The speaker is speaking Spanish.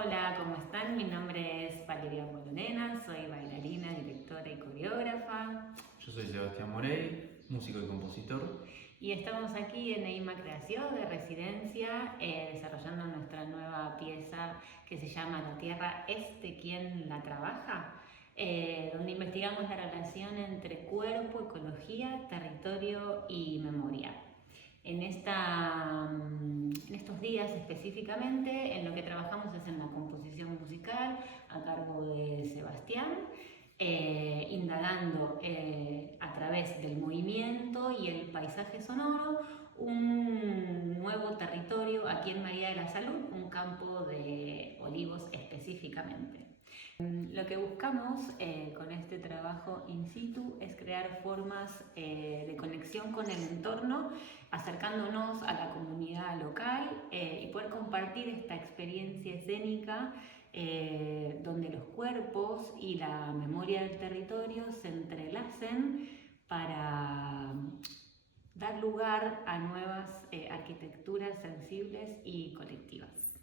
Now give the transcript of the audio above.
Hola, ¿cómo están? Mi nombre es Valeria Molonena, soy bailarina, directora y coreógrafa. Yo soy Sebastián Morey, músico y compositor. Y estamos aquí en EIMA Creación de Residencia desarrollando nuestra nueva pieza que se llama La Tierra es de quien la trabaja, donde investigamos la relación entre cuerpo, ecología, territorio y memoria. En estos días específicamente, en lo que trabajamos es en la composición musical a cargo de Sebastián, indagando a través del movimiento y el paisaje sonoro un nuevo territorio aquí en María de la Salud, un campo de olivos específicamente. Lo que buscamos con este trabajo in situ es crear formas de conexión con el entorno, acercándonos a la comunidad local y poder compartir esta experiencia escénica donde los cuerpos y la memoria del territorio se entrelacen para dar lugar a nuevas arquitecturas sensibles y colectivas.